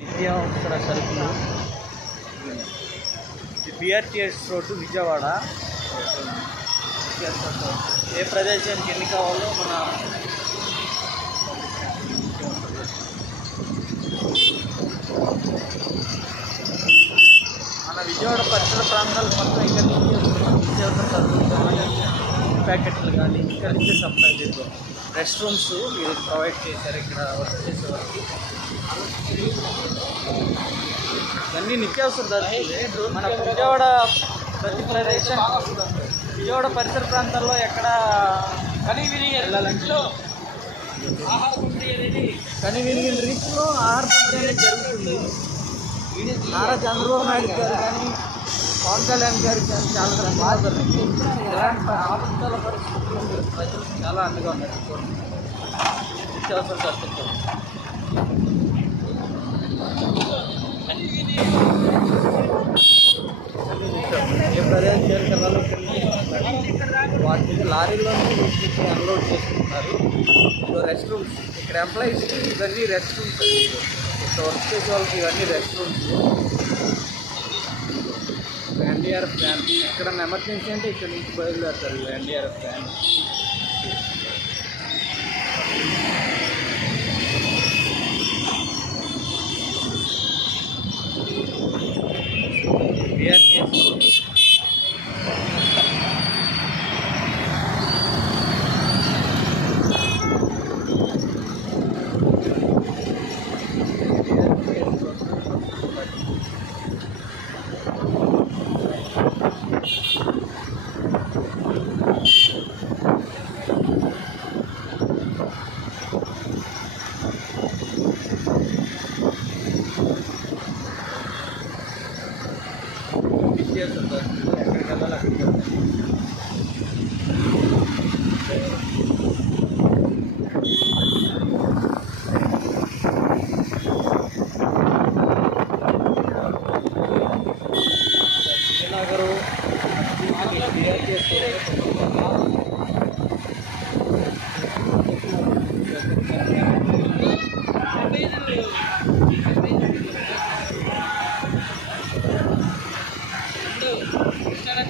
నిత్యావసర సరుకులు BRTS road Vijayawada. ఏ ప్రదేశానికి ఎన్ని కావాలో మన విజయవాడ పరిసర ప్రాంతాలు మొత్తం ఇక్కడ నుంచి నిత్యావసర సరుకులు కానీ ప్యాకెట్లు కానీ ఇక్కడ నుంచే సప్లై చేస్తాం. రెస్ట్ రూమ్స్ మీరు ప్రొవైడ్ చేశారు ఇక్కడ వర్క్ చేసే వరకు. ఇవన్నీ నిత్యావసర ధరలు. మన విజయవాడ ప్రతి ప్రదేశం విజయవాడ పరిసర ప్రాంతాల్లో ఎక్కడ కనివినిగిన రీతిలో ఆహార పంపిణీ అనేది జరుగుతుంది. నారా చంద్రబాబు నాయుడు గారు కానీ పవన్ కళ్యాణ్ గారు కానీ చాలా బాగా ఇలాంటి ఆపత్కాల పరిస్థితుల్లో ప్రజలు చాలా అండగా ఉన్నారు. నిత్యావసర సరుకులు ఏ ప్రదేశానికి వెళ్ళాలో వాటిని లారీలో తీసుకొచ్చి అన్లోడ్ చేసుకుంటున్నారు. ఇప్పుడు రెస్ట్ రూమ్స్ ఇక్కడ ఎంప్లాయీస్ ఇవన్నీ రెస్ట్ రూమ్స్. ఇక్కడ వర్క్ చేసే వాళ్ళకి ఇవన్నీ రెస్ట్ రూమ్స్. ఎన్డీఆర్ఎఫ్ వ్యాన్ ఎక్కడన్నా ఎమర్జెన్సీ అంటే ఇక్కడ నుంచి బయలుదేరుతారు ఎన్డీఆర్ఎఫ్ వ్యాన్. ఎక్కడికి వెళ్ళాలి అక్కడికి వెళ్తాను. విజయనగరం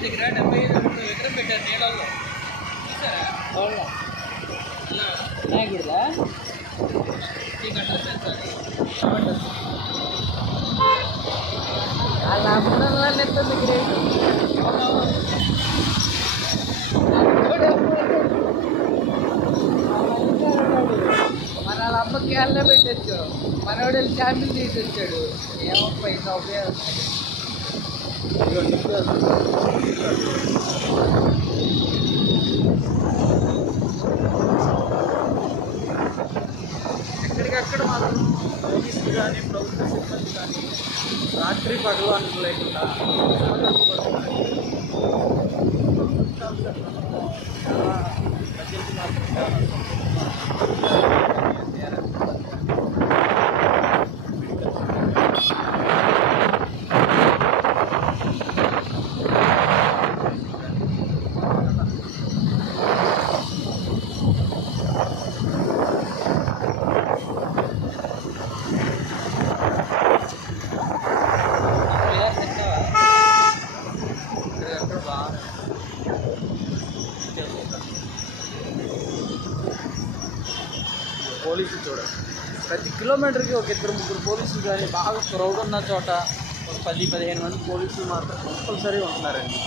దగ్గర 75 ఎకరం పెట్టారు నీళ్ళల్లో. చూసారా వినాయకుడిదా వాళ్ళ అమ్మడాన్ని ఎత్తుంది గ్రేట్. మన వాళ్ళ అమ్మ క్యాన్లో పెట్టచ్చు, మనోడు వెళ్ళి శాంపిల్ తీసి వచ్చాడు. ఏమో పైసా ఉపయోగం. ఎక్కడికక్కడ మాత్రం పోలీసులు కానీ ప్రభుత్వ సిబ్బంది కానీ రాత్రి పగలు అంటూ లేకుండా చాలా ప్రజలకు మాత్రం చాలా పోలీసులు చూడండి. ప్రతి కిలోమీటర్కి ఒక 2-3 పోలీసులు కానీ బాగా క్రౌడ్ ఉన్న చోట ఒక 10-15 మంది పోలీసులు మాత్రం కంపల్సరీ ఉంటున్నారండి.